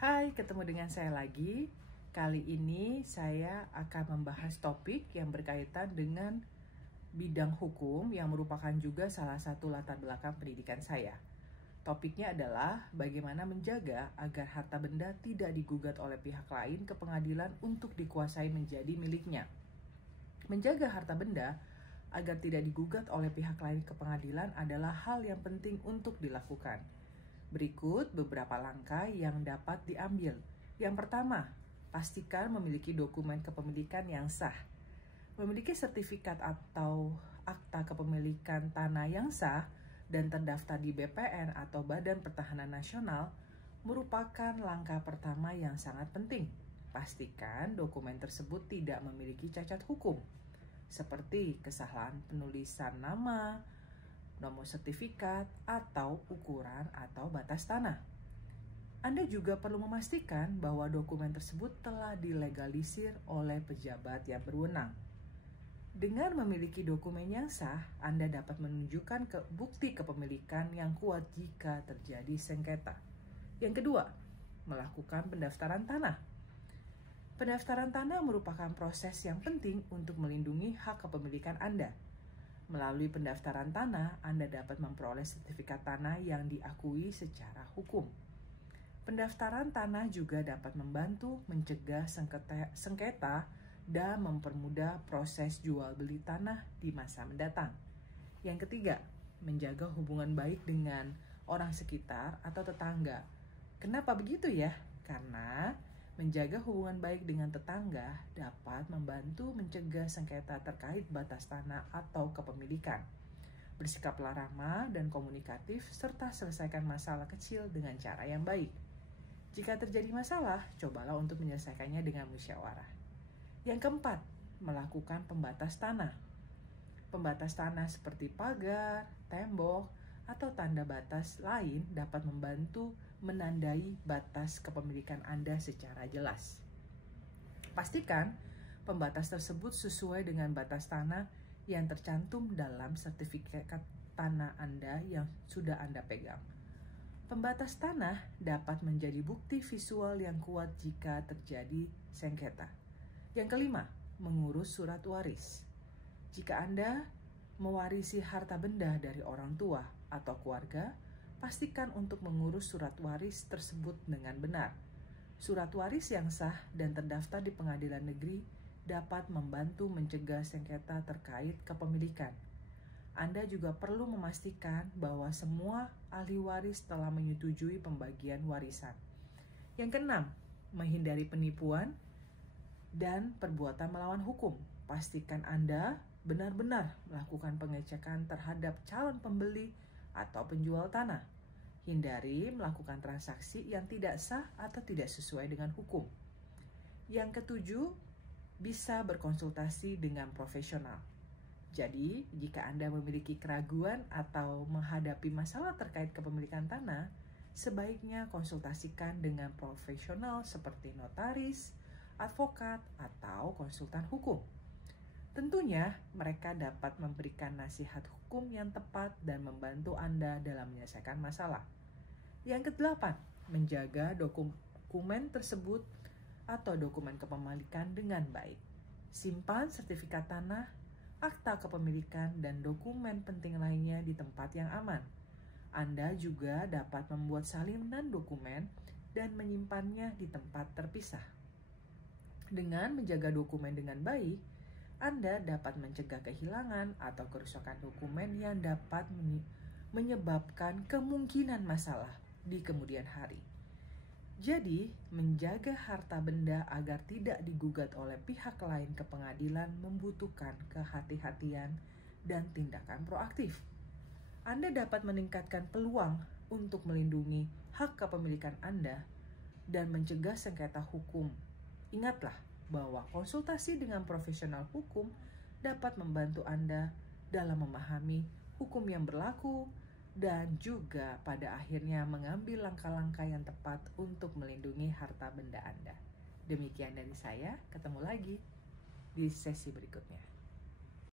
Hai, ketemu dengan saya lagi. Kali ini saya akan membahas topik yang berkaitan dengan bidang hukum yang merupakan juga salah satu latar belakang pendidikan saya. Topiknya adalah bagaimana menjaga agar harta benda tidak digugat oleh pihak lain ke pengadilan untuk dikuasai menjadi miliknya. Menjaga harta benda agar tidak digugat oleh pihak lain ke pengadilan adalah hal yang penting untuk dilakukan. Berikut beberapa langkah yang dapat diambil. Yang pertama, pastikan memiliki dokumen kepemilikan yang sah. Memiliki sertifikat atau akta kepemilikan tanah yang sah dan terdaftar di BPN atau Badan Pertahanan Nasional merupakan langkah pertama yang sangat penting. Pastikan dokumen tersebut tidak memiliki cacat hukum, seperti kesalahan penulisan nama, nomor sertifikat, atau ukuran atau batas tanah. Anda juga perlu memastikan bahwa dokumen tersebut telah dilegalisir oleh pejabat yang berwenang. Dengan memiliki dokumen yang sah, Anda dapat menunjukkan bukti kepemilikan yang kuat jika terjadi sengketa. Yang kedua, melakukan pendaftaran tanah. Pendaftaran tanah merupakan proses yang penting untuk melindungi hak kepemilikan Anda. Melalui pendaftaran tanah, Anda dapat memperoleh sertifikat tanah yang diakui secara hukum. Pendaftaran tanah juga dapat membantu mencegah sengketa dan mempermudah proses jual beli tanah di masa mendatang. Yang ketiga, menjaga hubungan baik dengan orang sekitar atau tetangga. Kenapa begitu ya? Karena menjaga hubungan baik dengan tetangga dapat membantu mencegah sengketa terkait batas tanah atau kepemilikan. Bersikaplah ramah dan komunikatif serta selesaikan masalah kecil dengan cara yang baik. Jika terjadi masalah, cobalah untuk menyelesaikannya dengan musyawarah. Yang keempat, melakukan pembatas tanah. Pembatas tanah seperti pagar, tembok, atau tanda batas lain dapat membantu menandai batas kepemilikan Anda secara jelas. Pastikan pembatas tersebut sesuai dengan batas tanah yang tercantum dalam sertifikat tanah Anda yang sudah Anda pegang. Pembatas tanah dapat menjadi bukti visual yang kuat jika terjadi sengketa. Yang kelima, mengurus surat waris. Jika Anda mewarisi harta benda dari orang tua atau keluarga, pastikan untuk mengurus surat waris tersebut dengan benar. Surat waris yang sah dan terdaftar di pengadilan negeri dapat membantu mencegah sengketa terkait kepemilikan. Anda juga perlu memastikan bahwa semua ahli waris telah menyetujui pembagian warisan. Yang keenam, menghindari penipuan dan perbuatan melawan hukum. Pastikan Anda benar-benar melakukan pengecekan terhadap calon pembeli atau penjual tanah. Hindari melakukan transaksi yang tidak sah atau tidak sesuai dengan hukum. Yang ketujuh, bisa berkonsultasi dengan profesional. Jadi, jika Anda memiliki keraguan atau menghadapi masalah terkait kepemilikan tanah, sebaiknya konsultasikan dengan profesional seperti notaris, advokat, atau konsultan hukum. Tentunya, mereka dapat memberikan nasihat hukum yang tepat dan membantu Anda dalam menyelesaikan masalah. Yang kedelapan, menjaga dokumen tersebut atau dokumen kepemilikan dengan baik. Simpan sertifikat tanah, akta kepemilikan, dan dokumen penting lainnya di tempat yang aman. Anda juga dapat membuat salinan dokumen dan menyimpannya di tempat terpisah. Dengan menjaga dokumen dengan baik, Anda dapat mencegah kehilangan atau kerusakan dokumen yang dapat menyebabkan kemungkinan masalah di kemudian hari. Jadi, menjaga harta benda agar tidak digugat oleh pihak lain ke pengadilan membutuhkan kehati-hatian dan tindakan proaktif. Anda dapat meningkatkan peluang untuk melindungi hak kepemilikan Anda dan mencegah sengketa hukum. Ingatlah bahwa konsultasi dengan profesional hukum dapat membantu Anda dalam memahami hukum yang berlaku dan juga pada akhirnya mengambil langkah-langkah yang tepat untuk melindungi harta benda Anda. Demikian dari saya, ketemu lagi di sesi berikutnya.